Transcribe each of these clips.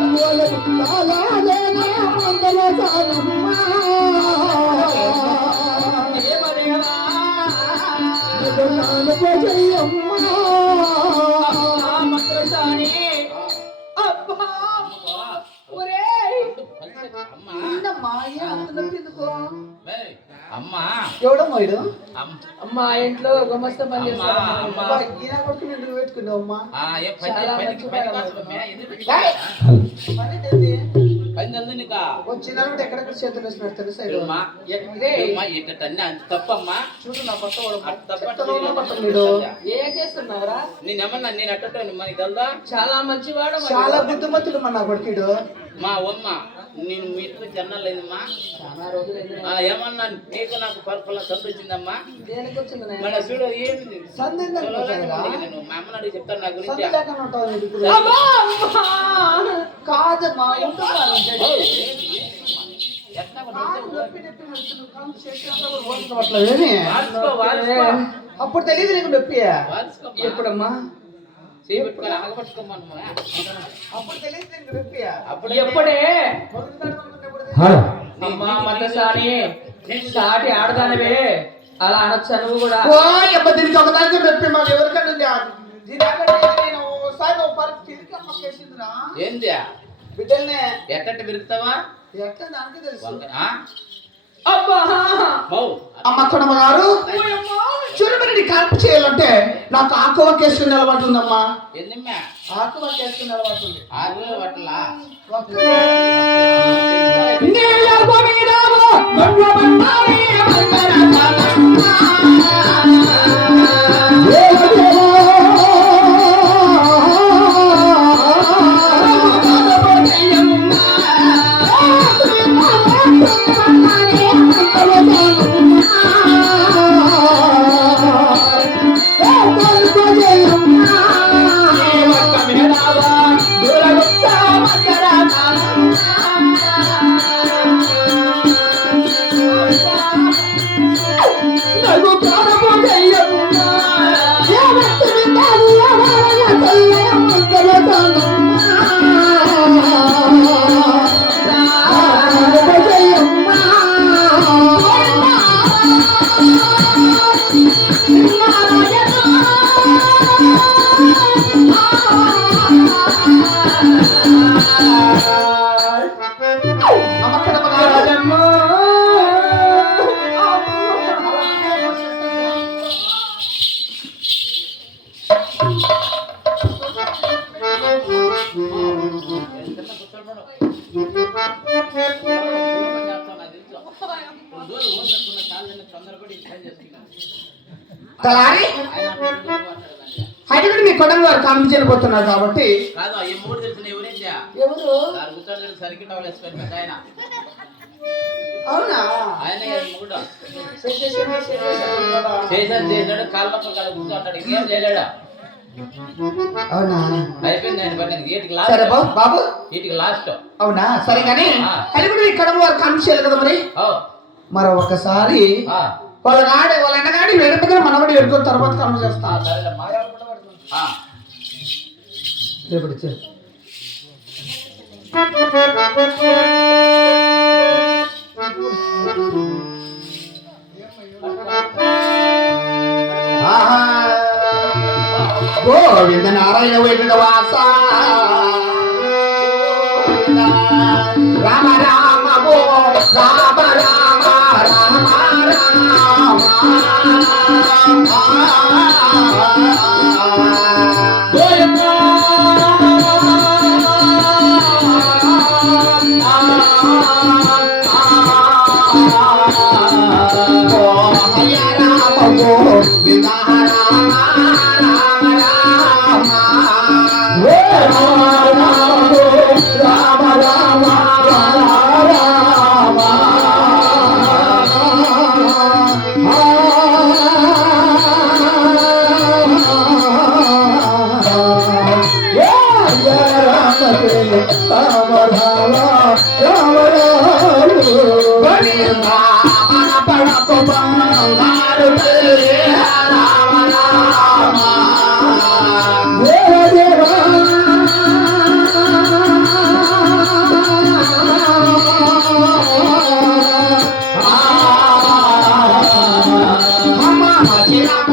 అమ్మా ఎవడమ్మా ఇడు అమ్మా ఇంట్లో గుమస్తా పని పెట్టుకున్నావు అమ్మా వచ్చిన ఎక్కడెక్కడ చేతులు వేసినారు తెలుసా తప్పమ్మా చూడు నా పట్ట ఏం చేస్తున్నావురా? నేనేమన్నా నేను అట్టని మనకి తెలుదా? చాలా మంచివాడు, చాలా బుద్ధిమంతుడు మన కొడుకుడు. మా అమ్మ నేను మీ ఇంట్లో జన్నాలేదమ్మా, చాలా రోజులు ఏమన్నా నీకు నాకు పరుపుల సందు వచ్చిందమ్మా. దేనికి వచ్చింది మన చూడు ఏంది నేను మా అమ్మని అడిగి చెప్తాను నా గురించి. కాదమ్మా అప్పుడు తెలియదు నీకు నొప్పి. ఎప్పుడమ్మా? అప్పుడు తెలియదు నీకు నొప్పి. ఎప్పుడే సాటి ఆడదానివే అలా అనొచ్చా నువ్వు కూడా? దీనికి ఒకదానికి నొప్పి మాకు ఎవరికంటే ఏంది బిడ్డల్నే ఎట్టటి విరుతావా? ఎట్లా దానికి తెలుసు. అమ్మ కొడమ్మ గారు చూడమని కల్ప చేయాలంటే నాకు ఆకువ కేసుకునే అలవాటు ఉందమ్మా. ఏందమ్మా ఆకువ కేసుకునే అలవాటు ఉంది. ఆకువ పట్ల హైదరాబాద్ మీ కొడంగల్ వారు కాంపించని పోతున్నారు కాబట్టి అవునా సరే బాబు అవునా సరే కానీ హైదరాబాద్ మీ కొడంగల్ వారు కాంపించాలి కదా మరి ఒకసారి వాళ్ళ ఎండగాడి వేడుకగా మనబడి ఎడుకున్న తర్వాత కర్మ చేస్తా. రేపటి గోవింద నారాయణ వైద్య వాస రామ రామ గో రామ రామ రామ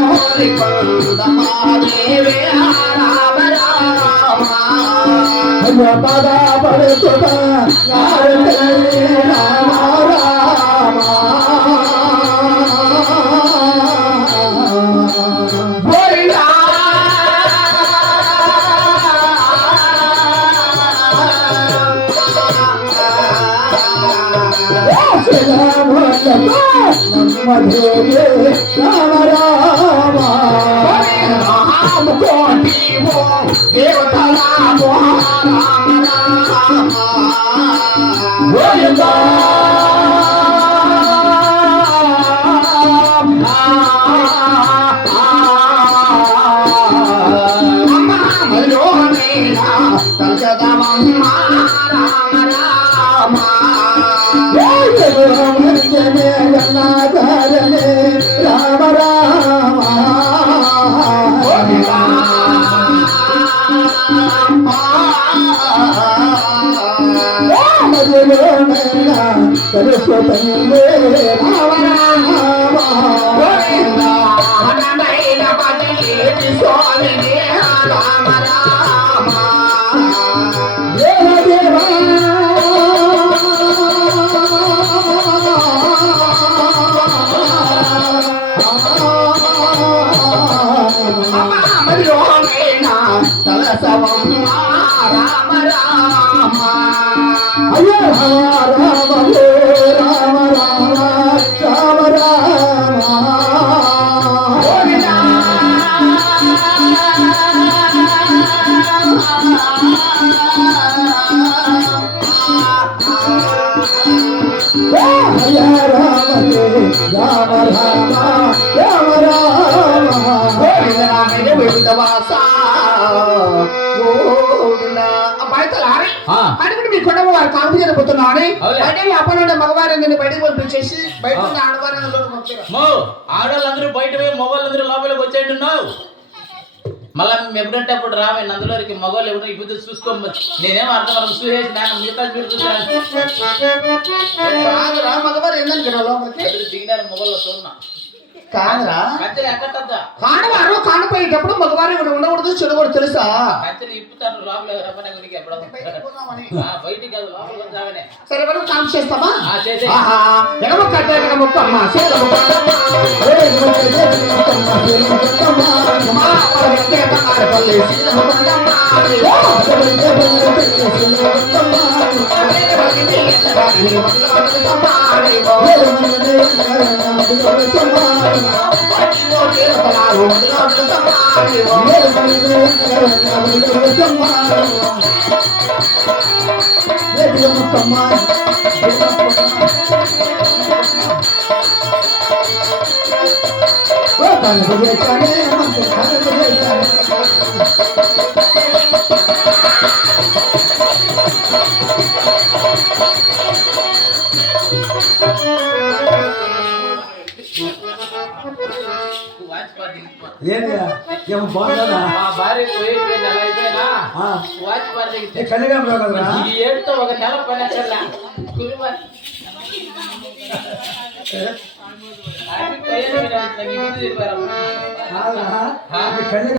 అయ్యో పద పడుతుట రామ రామ రామ రామ రామ రామ రామ రామ అయ్యో రామ రామ రామ రామ రామ మీ కుటుంబం వారు కాపు చేయబోతున్నాడు అంటే అప్పటి మగవారి బయటకు పంపించేసి బయట ఉన్న ఆడవాళ్ళందరూ బయట పోయి మగవాళ్ళందరూ లోపలికి వచ్చేట్టున్నావు. మళ్ళా మేము ఎప్పుడంటే అప్పుడు రామే నందులోకి మగవాళ్ళు ఎవరు ఇప్పుడు చూసుకో. నేనేం అర్థం వరకు చూసేసి నేను మిగతా కాదురా మగవారు ఏందని లోపలికి దిగినారు మగవాళ్ళు చూన్నా కాదురా కచ్చలు ఎక్కట్టద్దా కానవారు కానపోయేటప్పుడు మగవారు ఇక్కడ ఉండకూడదు చెడకూడదు తెలుసా? కచ్చలు ఇప్పుతాను లోపల రమ్మనే గురికి ఎప్పుడో బయటికి కాదు లోపలికి వచ్చావనే. సరే మనం కాల్ చేస్తామా? చేసే ఎడమ కట్ట ముక్కమ్మ ఏమో బాగుందా? మా భార్య పోయిపోయింది అలా అయిపోయినా వాచ్ పార్టీ ఈ ఏడుతో ఒక నెల పని అక్కర్లా కులి